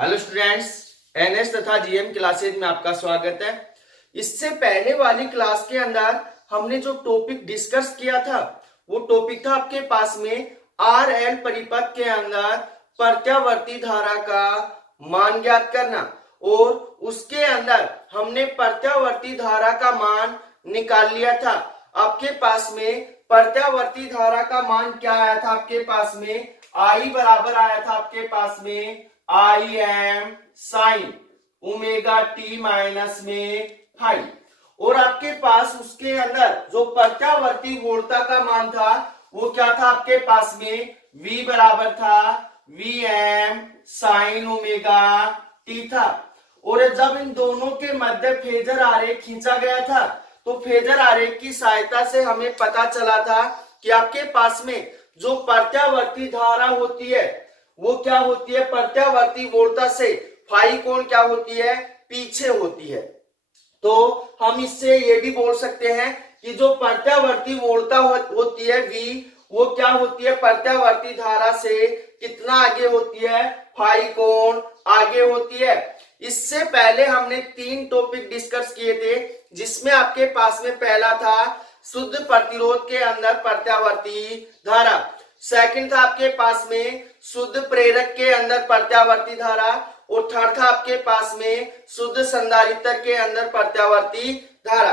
Hello students, NS तथा GM classes में आपका स्वागत है। इससे पहले वाली क्लास के अंदर हमने जो टॉपिक डिस्कस किया था वो टॉपिक था आपके पास में आर एल परिपथ के अंदर प्रत्यावर्ती धारा का मान ज्ञात करना, और उसके अंदर हमने प्रत्यावर्ती धारा का मान निकाल लिया था। आपके पास में प्रत्यावर्ती धारा का मान क्या आया था? आपके पास में आई बराबर आया था आपके पास में I am sine omega T minus में फाइव, और आपके पास उसके अंदर जो प्रत्यावर्ती वोल्टा का मान था वो क्या था? आपके पास में v बराबर था V M sine omega T था। और जब इन दोनों के मध्य फेजर आरेख खींचा गया था तो फेजर आरेख की सहायता से हमें पता चला था कि आपके पास में जो प्रत्यावर्ती धारा होती है वो क्या होती है? प्रत्यावर्ती वोल्टा से फाई कोण क्या होती है? पीछे होती है। तो हम इससे ये भी बोल सकते हैं कि जो प्रत्यावर्ती वोल्टा होती है V, वो क्या होती है? प्रत्यावर्ती धारा से कितना आगे होती है? फाई कोण आगे होती है। इससे पहले हमने 3 टॉपिक डिस्कस किए थे, जिसमें आपके पास में पहला था शुद्ध प्रतिरोध के अंदर प्रत्यावर्ती धारा, सेकंड था आपके पास में शुद्ध प्रेरक के अंदर प्रत्यावर्ती धारा, और थर्ड था आपके पास में शुद्ध संधारित्र के अंदर प्रत्यावर्ती धारा।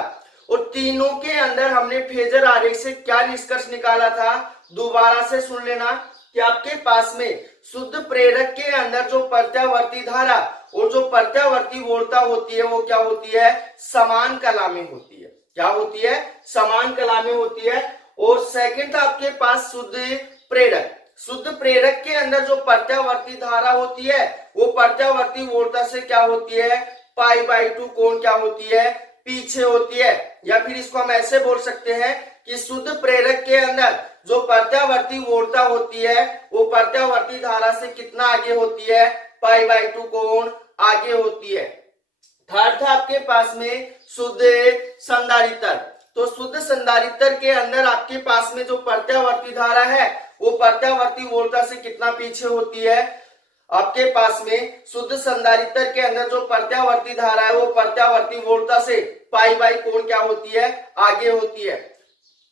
और तीनों के अंदर हमने फेजर आरेख से क्या निष्कर्ष निकाला था? दोबारा से सुन लेना कि आपके पास में शुद्ध प्रेरक के अंदर जो प्रत्यावर्ती धारा और जो प्रत्यावर्ती वोल्टा होती है वो क्या होती है? समान कला में होती है। क्या होती है? समान कला में होती है। और सेकंड था आपके पास शुद्ध प्रेरक। शुद्ध प्रेरक के अंदर जो प्रत्यावर्ती धारा होती है वो प्रत्यावर्ती वोल्टा से क्या होती है? पाई बाई 2 कोण क्या होती है? पीछे होती है। या फिर इसको हम ऐसे बोल सकते हैं कि शुद्ध प्रेरक के अंदर जो प्रत्यावर्ती वोल्टा होती है वो प्रत्यावर्ती धारा से कितना आगे होती है? पाई बाई 2 कोण आगे होती है। थर्ड था आपके पास में शुद्ध संधारित्र। तो शुद्ध संधारित्र के अंदर आपके पास में जो प्रत्यावर्ती धारा है वो प्रत्यावर्ती वोल्टा से कितना पीछे होती है? आपके पास में शुद्ध संधारित्र के अंदर जो प्रत्यावर्ती धारा है वो प्रत्यावर्ती वोल्टा से पाई बाई कोण क्या होती है? आगे होती है।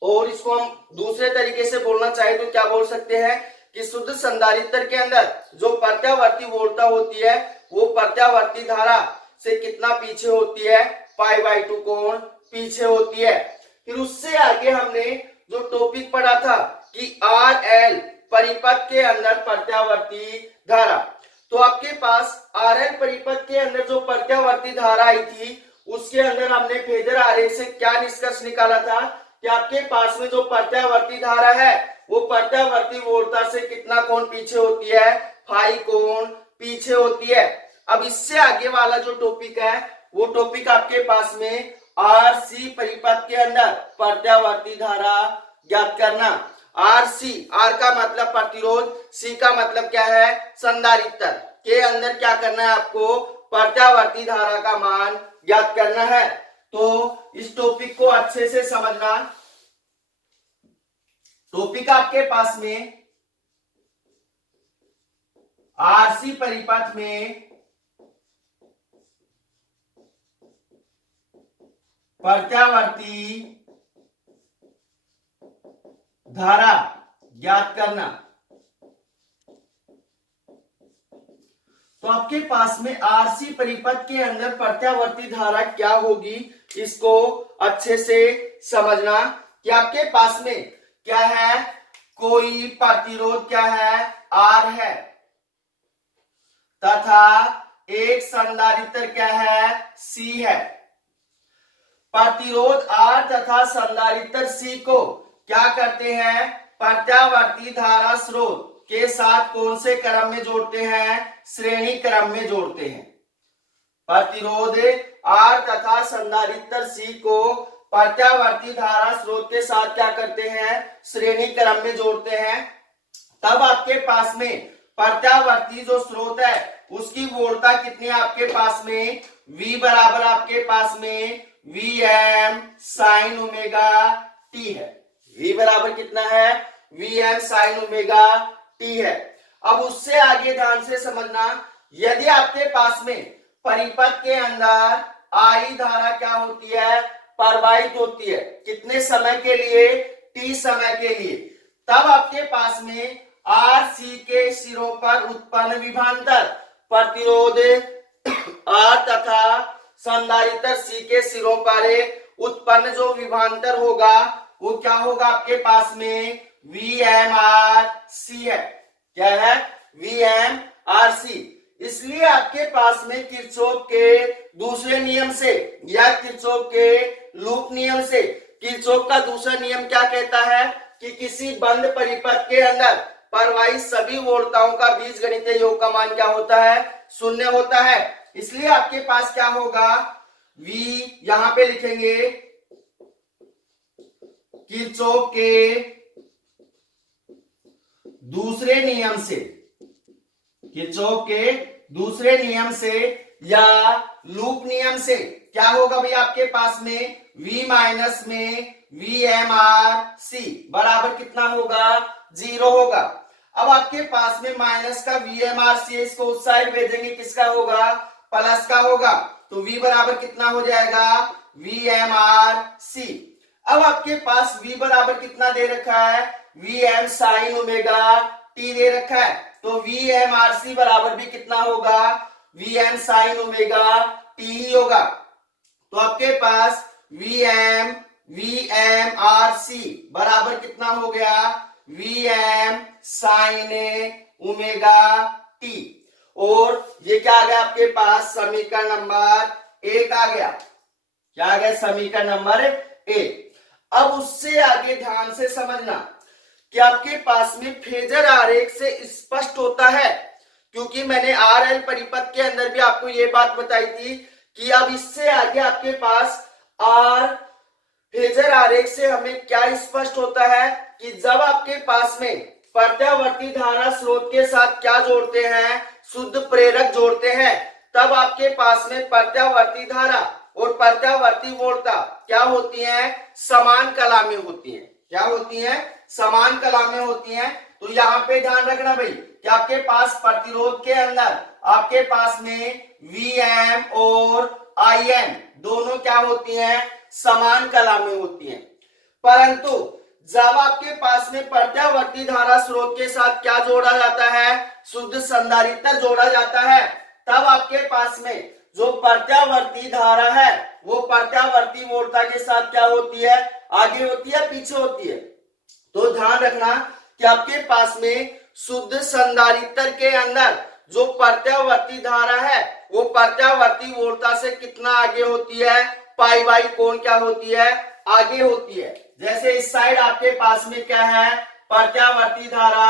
और इसको हम दूसरे तरीके से बोलना चाहे तो क्या बोल सकते हैं कि शुद्ध संधारित्र के अंदर जो प्रत्यावर्ती वोल्टा होती है वो प्रत्यावर्ती धारा से कितना पीछे होती है? पाई बाई 2 कोण पीछे होती है। फिर उससे आगे हमने जो टॉपिक पढ़ा था कि आर एल परिपथ के अंदर प्रत्यावर्ती धारा, तो आपके पास आर एल परिपथ के अंदर जो प्रत्यावर्ती धारा आई थी उसके अंदर हमने फेजर आरेख से क्या निष्कर्ष निकाला था कि आपके पास में जो प्रत्यावर्ती धारा है वो प्रत्यावर्ती वोल्टा से कितना कोण पीछे होती है? फाई कोण पीछे होती है। अब इससे आगे वाला जो टॉपिक है वो टॉपिक आपके पास में आर सी परिपथ के अंदर प्रत्यावर्ती धारा ज्ञात करना। आर सी, आर का मतलब प्रतिरोध, सी का मतलब क्या है? संधारित्र के अंदर क्या करना है आपको? प्रत्यावर्ती धारा का मान ज्ञात करना है। तो इस टॉपिक को अच्छे से समझना। टॉपिक आपके पास में आरसी परिपथ में प्रत्यावर्ती धारा ज्ञात करना। तो आपके पास में आरसी परिपथ के अंदर प्रत्यावर्ती धारा क्या होगी इसको अच्छे से समझना कि आपके पास में क्या है? कोई प्रतिरोध क्या है? आर है, तथा एक संधारित्र क्या है? सी है। प्रतिरोध आर तथा संधारित्र सी को क्या करते हैं? प्रत्यावर्ती धारा स्रोत के साथ कौन से क्रम में जोड़ते हैं? श्रेणी क्रम में जोड़ते हैं। प्रतिरोध आर तथा संधारित्र सी को प्रत्यावर्ती धारा स्रोत के साथ क्या करते हैं? श्रेणी क्रम में जोड़ते हैं। तब आपके पास में प्रत्यावर्ती जो स्रोत है उसकी वोल्टा कितनी है आपके पास में? V बराबर आपके पास में V M sine omega T है। V बराबर कितना है? V M sine omega T है। अब उससे आगे ध्यान से समझना यदि आपके पास में परिपथ के अंदर आई धारा क्या होती है, प्रवाहित होती है, कितने समय के लिए, टी समय के लिए, तब आपके पास में आर सी के सिरों पर उत्पन्न विभवांतर प्रतिरोध आर तथा संधारित्र सी के सिरों पर उत्पन्न जो विभवांतर होगा वो क्या होगा आपके पास में, वी एम आर सी है। क्या है, वी एम आर सी। इसलिए आपके पास में किरचॉफ के दूसरे नियम से या किरचॉफ के लूप नियम से, किरचॉफ का दूसरा नियम क्या कहता है कि किसी बंद परिपथ के अंदर प्रवाहित सभी वोल्टताओं का बीजगणितीय योग का मान क्या होता है, शून्य होता है। इसलिए आपके पास क्या होगा, V यहां पे लिखेंगे किरचॉफ के दूसरे नियम से, किरचॉफ के दूसरे नियम से या लूप नियम से क्या होगा भाई, आपके पास में V माइनस में वी एम आर सी बराबर कितना होगा, 0 होगा। अब आपके पास में माइनस का वी एम आर सी, इसको उस साइड भेजेंगे, किसका होगा, प्लस का होगा, तो V बराबर कितना हो जाएगा, वी एम आर सी। अब आपके पास V बराबर कितना दे रखा है, V M sine omega T दे रखा है, तो वी एम आर सी बराबर भी कितना होगा, V M sine omega T ही होगा। तो आपके पास वी एम आर सी बराबर कितना हो गया, V M sine omega T. और ये क्या आ गया आपके पास, समीकरण नंबर 1 आ गया। क्या आ गया, समीकरण नंबर 1। अब उससे आगे ध्यान से समझना कि आपके पास में फेजर आरेख से स्पष्ट होता है, क्योंकि मैंने आर एल परिपथ के अंदर भी आपको ये बात बताई थी कि अब इससे आगे आपके पास आर फेजर आरेख से हमें क्या स्पष्ट होता है कि जब आपके पास में प्रत्यावर्ती धारा स्रोत के साथ क्या जोड़ते हैं, शुद्ध प्रेरक जोड़ते हैं, तब आपके पास में प्रत्यावर्ती धारा और प्रत्यावर्ती वोल्टता क्या होती हैं, समान कला में होती हैं। क्या होती हैं, समान कला में होती हैं। तो यहाँ पे ध्यान रखना भाई कि आपके पास प्रतिरोध के अंदर आपके पास में वी एम और आई एम दोनों क्या होती हैं, समान कला में होती हैं। परंतु जब आपके पास में प्रत्यावर्ती धारा स्रोत के साथ क्या जोड़ा जाता है, शुद्ध संधारित्र जोड़ा जाता है, तब आपके पास में जो प्रत्यावर्ती धारा है वो प्रत्यावर्ती वोल्टता के साथ क्या होती है, आगे होती है, पीछे होती है। तो ध्यान रखना कि आपके पास में शुद्ध संधारित्र के अंदर जो प्रत्यावर्ती धारा है वो प्रत्यावर्ती वोल्टता से कितना आगे होती है, पाई बाई कोण क्या होती है, आगे होती है। जैसे इस साइड आपके पास में क्या है, प्रत्यावर्ती धारा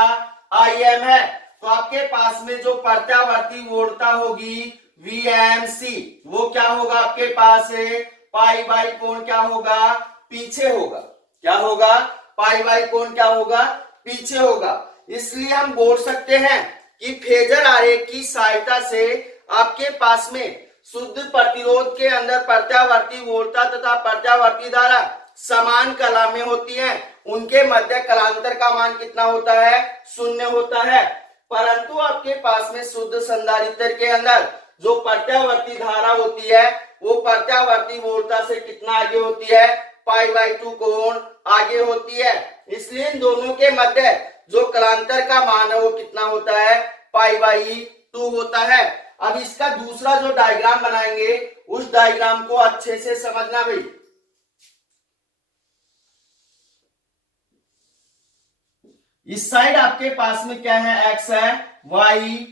आई एम है, तो आपके पास में जो प्रत्यावर्ती वोल्टता होगी वीएमसी वो क्या होगा आपके पास है, पाई बाई कोण क्या होगा, पीछे होगा। क्या होगा, पाई बाई कोण क्या होगा, पीछे होगा। इसलिए हम बोल सकते हैं कि फेजर आरेख की सहायता से आपके पास में शुद्ध प्रतिरोध के अंदर प्रत्यावर्ती वोल्टता तथा प्रत्यावर्ती धारा समान कला में होती हैं, उनके मध्य कलांतर का मान कितना होता है, 0 होता है। परंतु आपके पास में शुद्ध संधारित्र के अंदर जो प्रत्यावर्ती धारा होती है वो प्रत्यावर्ती वोल्टता से कितना आगे होती है, पाई बाई 2 कोण आगे होती है। इसलिए इन दोनों के मध्य जो कलांतर का मान है वो कितना होता है, पाई बाई 2 होता है। अब इसका दूसरा जो डायग्राम बनाएंगे उस डायग्राम को अच्छे से समझना भाई। इस साइड आपके पास में क्या है, एक्स है, वाई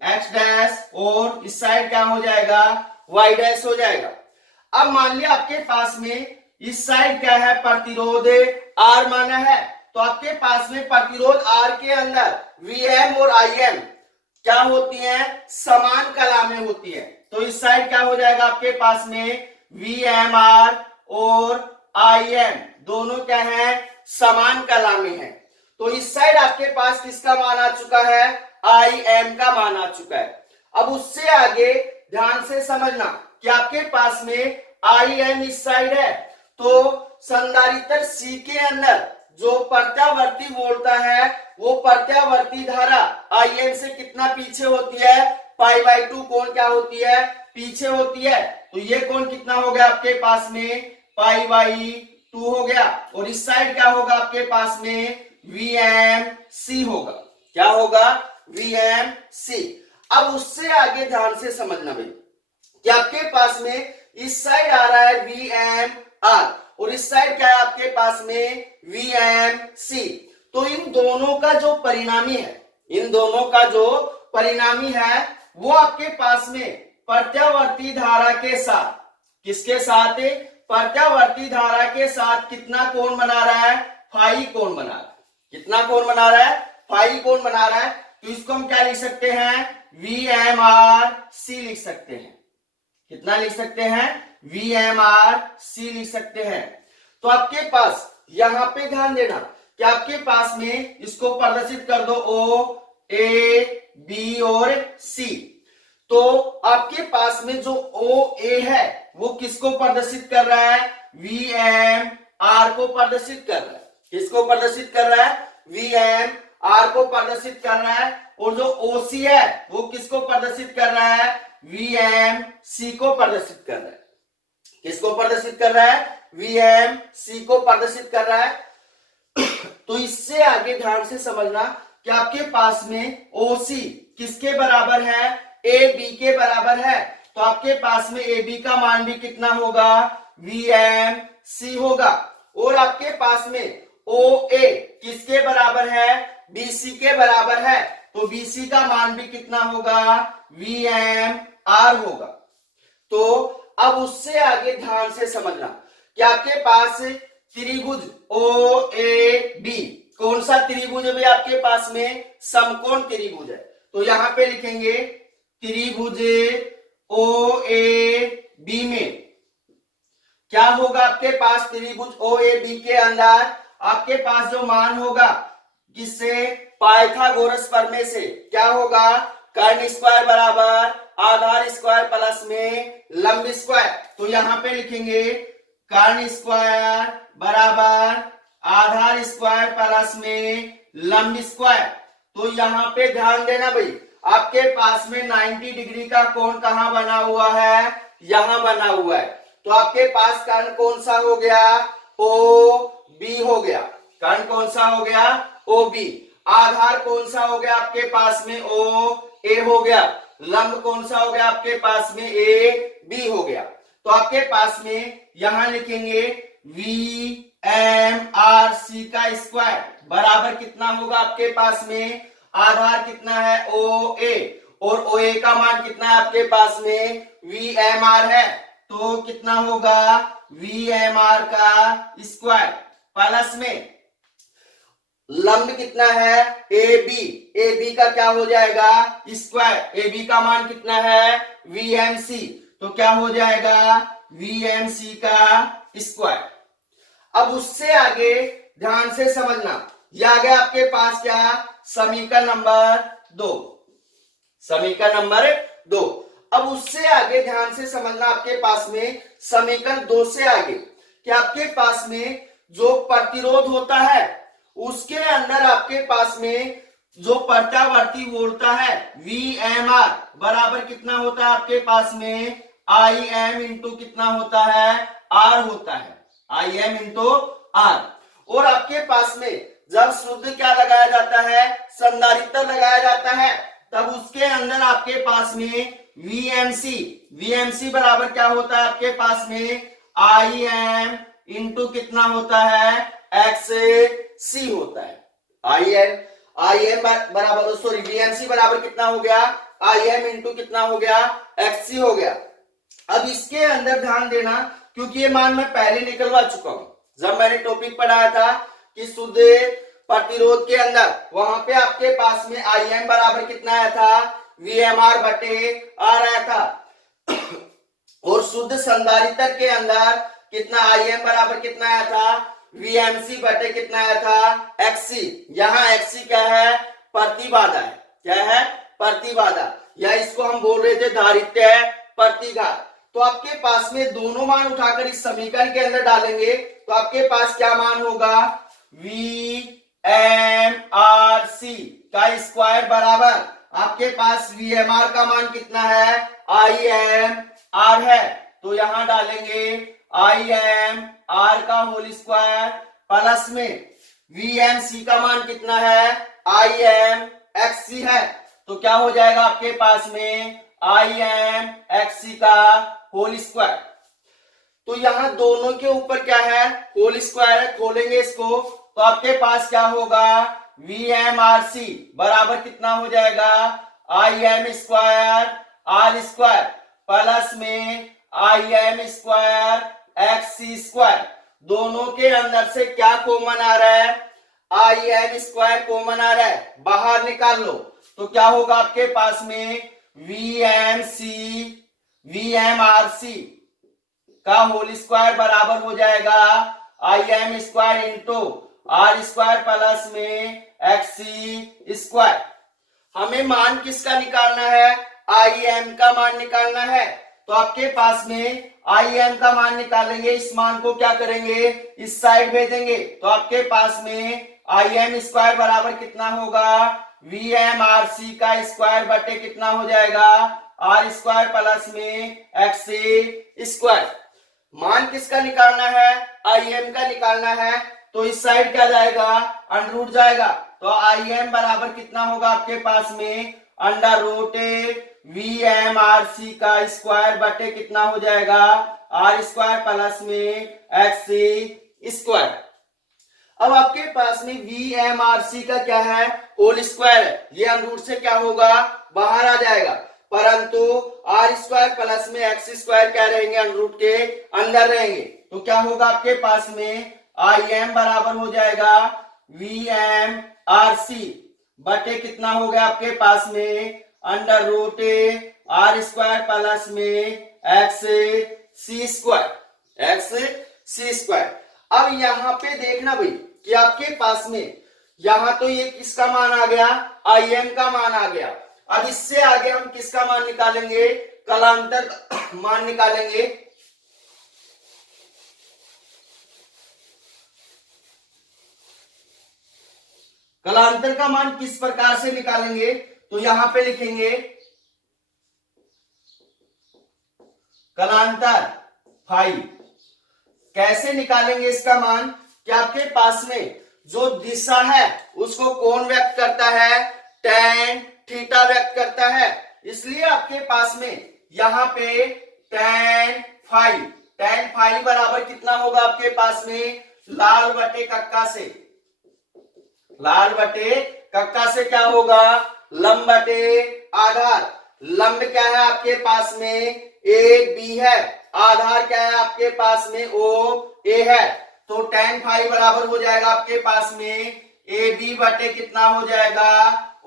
एक्स डैश, और इस साइड क्या हो जाएगा, वाई डैश हो जाएगा। अब मान लिया आपके पास में इस साइड क्या है, प्रतिरोध आर माना है, तो आपके पास में प्रतिरोध आर के अंदर वीएम और आईएम क्या होती हैं, समान कला में होती है। तो इस साइड क्या हो जाएगा आपके पास में वीएमआर और आईएम दोनों क्या है, समान कला में है। तो इस साइड आपके पास किसका मान आ चुका है, आई एम का मान आ चुका है। अब उससे आगे ध्यान से समझना कि आपके पास में आई एम इस साइड है, तो संधारित्र सी के अंदर जो प्रत्यावर्ती वोल्टता है वो प्रत्यावर्ती धारा आई एम से कितना पीछे होती है, π/2 कोण क्या होती है, पीछे होती है, तो ये कोण कितना हो गया आपके पास में π/2 हो गया। और इस साइड क्या होगा आपके पास में VMC होगा। क्या होगा, VMC। अब उससे आगे ध्यान से समझना भाई कि आपके पास में इस साइड आ रहा है VMR और इस साइड क्या है आपके पास में VMC। तो इन दोनों का जो परिणामी है, इन दोनों का जो परिणामी है वो आपके पास में प्रत्यावर्ती धारा के साथ, किसके साथ, प्रत्यावर्ती धारा के साथ कितना कोण बना रहा है, फाई कोण बना रहा है। कितना कोण बना रहा है, फाई कोण बना रहा है। तो इसको हम क्या लिख सकते हैं, VMRC लिख सकते हैं। कितना लिख सकते हैं, VMRC लिख सकते हैं। तो आपके पास यहां पे ध्यान देना कि आपके पास में इसको प्रदर्शित कर दो OA, B और C। तो आपके पास में जो OA है वो किसको प्रदर्शित कर रहा है, VMR को प्रदर्शित कर रहा है। किसको प्रदर्शित कर रहा है, VMR को प्रदर्शित कर रहा है। और जो OC है वो किसको प्रदर्शित कर रहा है, VMC को प्रदर्शित कर रहा है। किसको प्रदर्शित कर रहा है, VMC को प्रदर्शित कर रहा है। तो इससे आगे ध्यान से समझना कि आपके पास में OC किसके बराबर है, AB के बराबर है। तो आपके पास में AB का मान भी कितना होगा, VMC होगा। और आपके पास में OA किसके बराबर है, BC के बराबर है। तो BC का मान भी कितना होगा, VMR होगा। तो अब उससे आगे ध्यान से समझना कि आपके पास त्रिभुज OAB, कौन सा त्रिभुज है भाई आपके पास में, समकोण त्रिभुज है। तो यहां पे लिखेंगे त्रिभुज OAB में क्या होगा आपके पास, त्रिभुज OAB के अंदर आपके पास जो मान होगा किससे, पाइथागोरस प्रमेय से, क्या होगा, कर्ण स्क्वायर बराबर आधार स्क्वायर प्लस में लंब स्क्वायर। तो यहां पे लिखेंगे कर्ण स्क्वायर बराबर आधार स्क्वायर प्लस में लंब स्क्वायर। तो यहां पे ध्यान देना भाई, आपके पास में 90 डिग्री का कोण कहां बना हुआ है, यहां बना हुआ है। तो आपके पास कर्ण कौन सा हो गया, OB हो गया। कर्ण कौन सा हो गया, OB। आधार कौन सा हो गया आपके पास में, OA हो गया। लंब कौन सा हो गया आपके पास में, AB हो गया। तो आपके पास में यहां लिखेंगे VMRC का स्क्वायर बराबर कितना होगा आपके पास में, आधार कितना है, OA और OA का मान कितना है आपके पास में, VMR है। तो कितना होगा, VMR का स्क्वायर प्लस में लंब कितना है, AB का क्या हो जाएगा, स्क्वायर। AB का मान कितना है, VMC। तो क्या हो जाएगा, VMC का स्क्वायर। अब उससे आगे ध्यान से समझना, यह आ गया आपके पास क्या, समीकरण नंबर 2। समीकरण नंबर 2। अब उससे आगे ध्यान से समझना आपके पास में समीकरण 2 से आगे कि आपके पास में जो प्रतिरोध होता है उसके अंदर आपके पास में जो प्रत्यावर्ती वोल्टा है VMR बराबर कितना होता है आपके पास में, IM इंटू कितना होता है, R होता है, IM इंटू R। और आपके पास में जब शुद्ध क्या लगाया जाता है, संधारित्र लगाया जाता है, तब उसके अंदर आपके पास में VMC बराबर क्या होता है आपके पास में, IM इंटू कितना होता है, XC होता है। IM बराबर VMC बराबर कितना हो गया, IM इंटू कितना हो गया, XC हो गया। अब इसके अंदर ध्यान देना क्योंकि ये मान मैं पहले निकलवा चुका हूं, जब मैंने टॉपिक पढ़ाया था कि शुद्ध प्रतिरोध के अंदर, वहां पे आपके पास में IM बराबर कितना आया था, VMR बटे R आया था। और शुद्ध संधारित्र के अंदर कितना, IM बराबर कितना आया था, VMC बटे कितना आया था, XC। यहाँ XC क्या है, प्रतिबाधा है। क्या है, प्रतिबाधा, या इसको हम बोल रहे थे धारित्य प्रतिघात। तो आपके पास में दोनों मान उठाकर इस समीकरण के अंदर डालेंगे तो आपके पास क्या मान होगा, VMRC का स्क्वायर बराबर आपके पास VMR का मान कितना है, IMR है, तो यहां डालेंगे IMR का होल स्क्वायर प्लस में VMC का मान कितना है, IMXC है, तो क्या हो जाएगा आपके पास में IMXC का होल स्क्वायर। तो यहां दोनों के ऊपर क्या है, होल स्क्वायर है, खोलेंगे इसको तो आपके पास क्या होगा, VMRC बराबर कितना हो जाएगा, IM square R square plus में IM स्क्वायर XC स्क्वायर। दोनों के अंदर से क्या कॉमन आ रहा है, IM स्क्वायर कॉमन आ रहा है, बाहर निकाल लो तो क्या होगा आपके पास में VMRC का होल स्क्वायर बराबर हो जाएगा IM square into R square plus में XC स्क्वायर। हमें मान किसका निकालना है, IM का मान निकालना है, तो आपके पास में IM का मान निकालेंगे, इस मान को क्या करेंगे, इस साइड भेजेंगे, तो आपके पास में IM स्क्वायर बराबर कितना होगा, VMRC का स्क्वायर बटे कितना हो जाएगा, R स्क्वायर प्लस में XC स्क्वायर। मान किसका निकालना है, IM का निकालना है, तो इस साइड क्या जाएगा, अंडर रूट जाएगा, तो IM बराबर कितना होगा आपके पास में अंडर रूट VMRC का स्क्वायर बटे कितना हो जाएगा, R स्क्वायर प्लस में XC स्क्वायर। अब आपके पास में VMRC का क्या है, होल स्क्वायर है, ये अंडर रूट से क्या होगा, बाहर आ जाएगा, परंतु R स्क्वायर प्लस में XC स्क्वायर क्या रहेंगे, अंडर रूट के अंदर रहेंगे, तो क्या होगा आपके पास में IM बराबर हो जाएगा VMRC बटे कितना हो गया आपके पास में under root R square plus में XC स्क्वायर। अब यहाँ पे देखना भाई कि आपके पास में यहां तो ये किसका मान आ गया, IM का मान आ गया। अब इससे आगे हम किसका मान निकालेंगे, कलांतर मान निकालेंगे। कलांतर का मान किस प्रकार से निकालेंगे, तो यहां पे लिखेंगे कलांतर फाई। कैसे निकालेंगे इसका मान, कि आपके पास में जो दिशा है उसको कौन व्यक्त करता है, tan थीटा व्यक्त करता है, इसलिए आपके पास में यहां पे tan फाई बराबर कितना होगा आपके पास में लाल बटे कक्का से क्या होगा, लंब बटे आधार। लंब क्या है आपके पास में AB है, आधार क्या है आपके पास में OA है, तो tan फाई बराबर हो जाएगा आपके पास में AB बटे कितना हो जाएगा,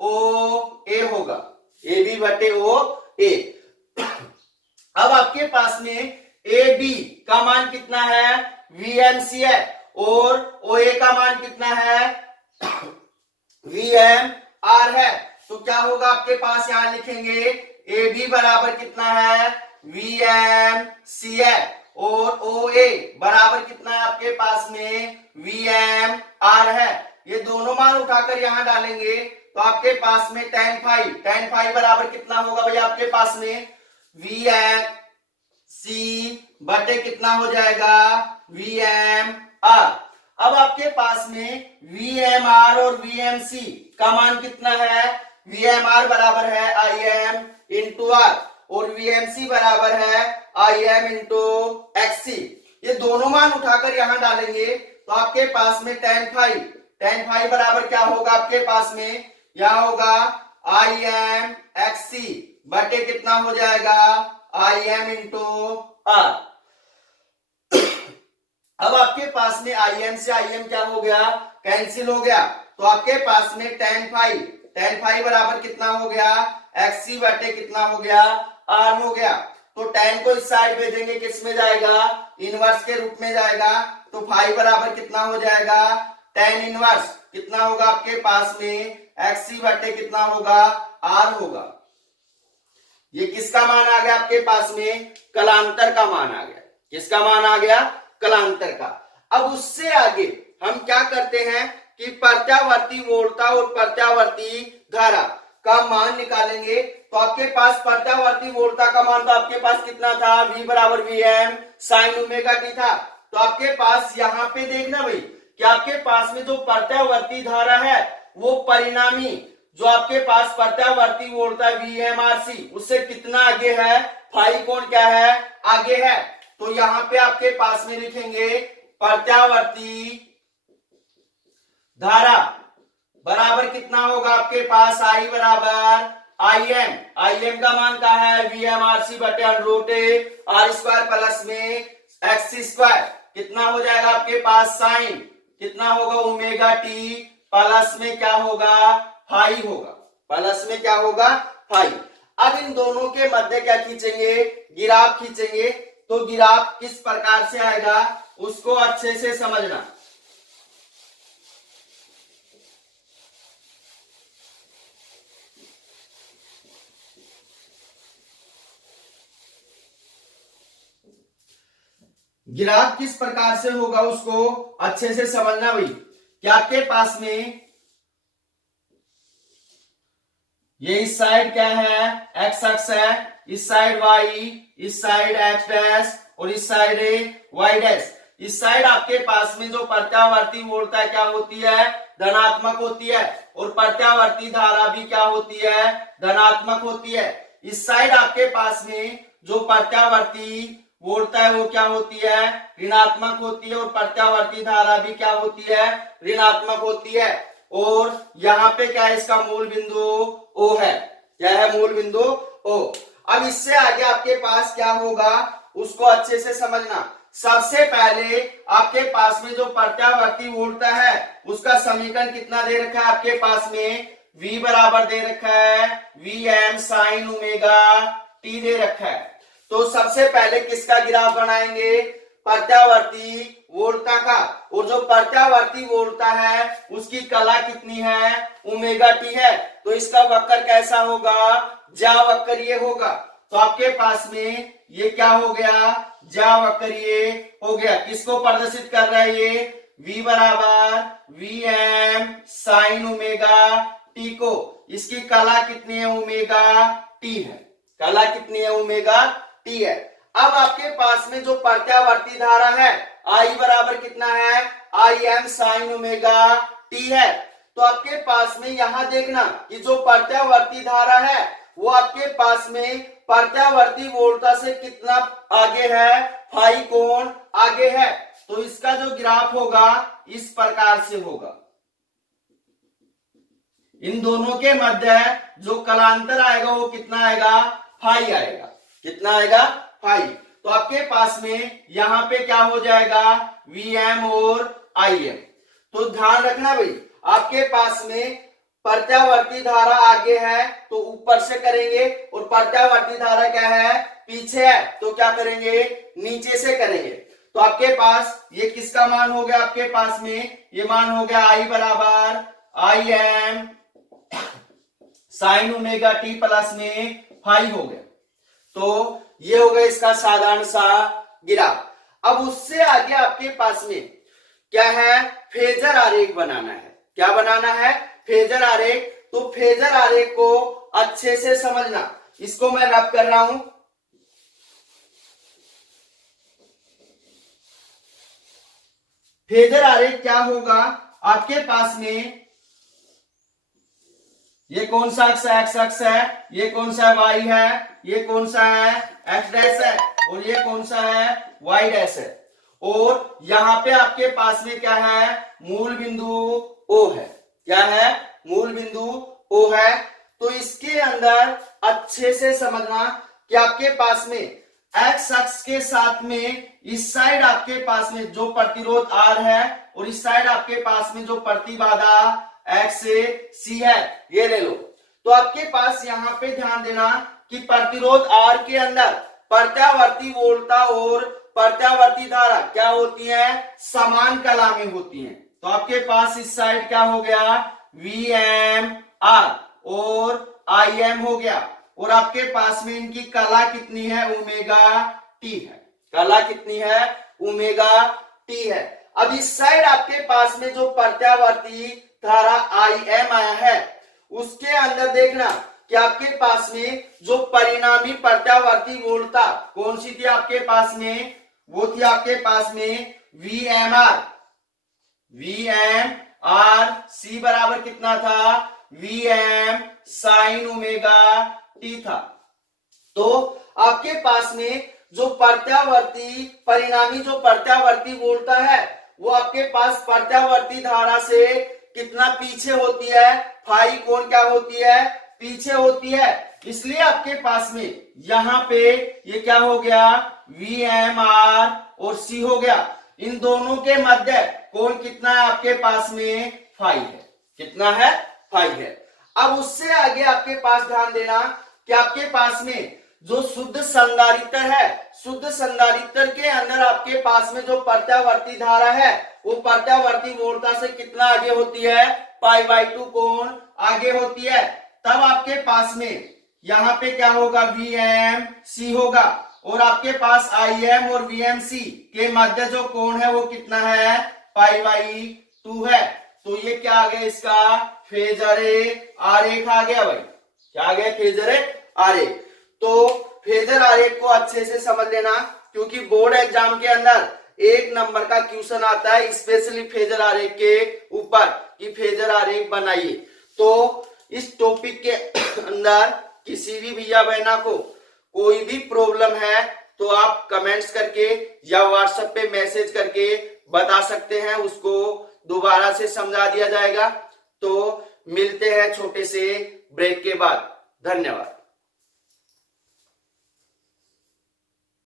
OA होगा, AB बटे OA। अब आपके पास में AB का मान कितना है, VMC है, और OA का मान कितना है, VMR है, तो क्या होगा आपके पास, यहां लिखेंगे AB बराबर कितना है, VMC है, और OA बराबर कितना है आपके पास में VMR है। ये दोनों मान उठाकर यहां डालेंगे तो आपके पास में tan फाई बराबर कितना होगा भैया आपके पास में VMC बटे कितना हो जाएगा, VMR। अब आपके पास में VMR और VMC का मान कितना है, VMR बराबर है IM इंटू R और VMC बराबर है IM इंटू XC। ये दोनों मान उठाकर यहां डालेंगे तो आपके पास में tan फाई बराबर क्या होगा आपके पास में, यहां होगा IM XC बटे कितना हो जाएगा, IM इंटू R। अब आपके पास में IM से IM क्या हो गया, कैंसिल हो गया, तो आपके पास में tan फाई बराबर कितना हो गया, XC बटे कितना हो गया, R हो गया। तो tan को इस साइड भेजेंगे, किस में जाएगा, इनवर्स के रूप में जाएगा, तो फाई बराबर कितना हो जाएगा, tan इनवर्स कितना होगा आपके पास में XC बटे कितना होगा, R होगा। ये किसका मान आ गया आपके पास में, कलांतर का मान आ गया। किसका मान आ गया, कलांतर का। अब उससे आगे हम क्या करते हैं कि प्रत्यावर्ती वोल्टा और प्रत्यावर्ती धारा का मान निकालेंगे तो आपके पास प्रत्यावर्ती वोल्टता का मान तो आपके पास कितना था, V बराबर Vm साइन ओमेगा टी था। तो आपके पास यहाँ पे देखना भाई कि आपके पास में जो प्रत्यावर्ती धारा है वो परिणामी जो आपके पास प्रत्यावर्ती वोल्टता VMRC उससे कितना आगे है, फाई कोण क्या है, आगे है। तो यहाँ पे आपके पास में लिखेंगे प्रत्यावर्ती धारा बराबर कितना होगा आपके पास, I बराबर Im का मान क्या है, VMRC बटे अंडर R स्क्वायर प्लस में x स्क्वायर कितना हो जाएगा आपके पास, साइन कितना होगा ओमेगा टी प्लस में क्या होगा, फाई होगा, प्लस में क्या होगा, फाई। अब इन दोनों के मध्य क्या खींचेंगे, गिराफ खींचेंगे। तो गिराफ किस प्रकार से आएगा उसको अच्छे से समझना। ग्राफ किस प्रकार से होगा उसको अच्छे से समझना भाई। क्या आपके पास में ये इस साइड क्या है, एक्स अक्ष है, इस साइड वाई, इस साइड एक्स डैश और इस साइड वाई डैश। इस साइड आपके पास में जो प्रत्यावर्ती वोल्टता क्या होती है, धनात्मक होती है और प्रत्यावर्ती धारा भी क्या होती है, धनात्मक होती है। इस साइड आपके पास में जो प्रत्यावर्ती वोल्टता है वो क्या होती है, ऋणात्मक होती है और प्रत्यावर्ती धारा भी क्या होती है, ऋणात्मक होती है। और यहाँ पे क्या है, इसका मूल बिंदु O है, क्या है, मूल बिंदु O। अब इससे आगे आपके पास क्या होगा उसको अच्छे से समझना। सबसे पहले आपके पास में जो प्रत्यावर्ती वोल्टता है उसका समीकरण कितना दे रखा है आपके पास में, V बराबर दे रखा है Vm साइन ओमेगा टी दे रखा है। तो सबसे पहले किसका ग्राफ बनाएंगे, प्रत्यावर्ती वोल्टता का। और जो प्रत्यावर्ती वोल्टता है उसकी कला कितनी है, ओमेगा टी है। तो इसका वक्र कैसा होगा, ज्या वक्र ये होगा। तो आपके पास में ये क्या हो गया, ज्या वक्र ये हो गया। किसको प्रदर्शित कर रहा है ये, V बराबर Vm साइन ओमेगा टी को। इसकी कला कितनी है, ओमेगा टी है, कला कितनी है, ओमेगा टी है। अब आपके पास में जो प्रत्यावर्ती धारा है I बराबर कितना है, Im साइन ओमेगा टी है। तो आपके पास में यहां देखना कि जो प्रत्यावर्ती धारा है वो आपके पास में प्रत्यावर्ती वोल्टता से कितना आगे है, फाई कोण आगे है। तो इसका जो ग्राफ होगा इस प्रकार से होगा। इन दोनों के मध्य जो कलांतर आएगा वो कितना आएगा, फाई आएगा, कितना आएगा, फाई। तो आपके पास में यहां पे क्या हो जाएगा, Vm और Im। तो ध्यान रखना भाई, आपके पास में प्रत्यावर्ती धारा आगे है तो ऊपर से करेंगे और प्रत्यावर्ती धारा क्या है, पीछे है तो क्या करेंगे, नीचे से करेंगे। तो आपके पास ये किसका मान हो गया, आपके पास में ये मान हो गया I बराबर Im sign omega T plus में फाई हो गया। तो ये हो गया इसका साधारण सा ग्राफ। अब उससे आगे आपके पास में क्या है, फेजर आरेख बनाना है। क्या बनाना है, फेजर आरेख। तो फेजर आरेख को अच्छे से समझना। इसको मैं रब कर रहा हूं। फेजर आरेख क्या होगा, आपके पास में ये कौन सा अक्ष है, एक्स अक्ष है, ये कौन सा वाई है, ये कौन सा है, एक्स डैश है और ये कौन सा है, वाई डैश है। और यहां पे आपके पास में क्या है, मूल बिंदु O है। क्या है, मूल बिंदु O है। तो इसके अंदर अच्छे से समझना कि आपके पास में एक्स अक्ष के साथ में इस साइड आपके पास में जो प्रतिरोध R है और इस साइड आपके पास में जो प्रतिबाधा एक्स सी है, ये ले लो। तो आपके पास यहाँ पे ध्यान देना कि प्रतिरोध R के अंदर प्रत्यावर्ती वोल्टता और प्रत्यावर्ती धारा क्या होती है, समान कला में होती हैं। तो आपके पास इस साइड क्या हो गया, Vm R और Im हो गया। और आपके पास में इनकी कला कितनी है, ओमेगा टी है। कला कितनी है, ओमेगा टी है। अब इस साइड आपके पास में जो प्रत्यावर्ती धारा Im आया है उसके अंदर देखना कि आपके पास में जो परिणामी प्रत्यावर्ती वोल्टता कौन सी थी आपके पास में, वो थी आपके पास में वीएमआर सी बराबर कितना था, वीएम साइन ओमेगा टी था। तो आपके पास में जो प्रत्यावर्ती परिणामी जो प्रत्यावर्ती वोल्टता है वो आपके पास प्रत्यावर्ती धारा से कितना पीछे होती है, फाई कोण क्या होती है, पीछे होती है। इसलिए आपके पास में यहां पे ये क्या हो गया, वीएमआर और सी हो गया। इन दोनों के मध्य कोण कितना है आपके पास में, फाई है। कितना है, फाई है। अब उससे आगे आपके पास ध्यान देना कि आपके पास में जो शुद्ध संधारित्र है, शुद्ध संधारित्र के अंदर आपके पास में जो प्रत्यावर्ती धारा है वो प्रत्यावर्ती वोल्टता से कितना आगे होती है, π/2 कोण आगे होती है। तब आपके पास में यहां पे क्या होगा, VMC होगा और आपके पास IM और VMC के मध्य जो कोण है वो कितना है, π/2 है। तो ये क्या आ गया, इसका फेजर आरेख आ गया भाई। क्या आ गया, फेजर आरेख। तो फेजर आरेख को अच्छे से समझ लेना क्योंकि बोर्ड एग्जाम के अंदर 1 नंबर का क्वेश्चन आता है स्पेशली फेजर आरेख के ऊपर कि फेजर आरेख बनाइए। तो इस टॉपिक के अंदर किसी भी भैया बहना को कोई भी प्रॉब्लम है तो आप कमेंट्स करके या व्हाट्सएप पे मैसेज करके बता सकते हैं, उसको दोबारा से समझा दिया जाएगा। तो मिलते हैं छोटे से ब्रेक के बाद। धन्यवाद।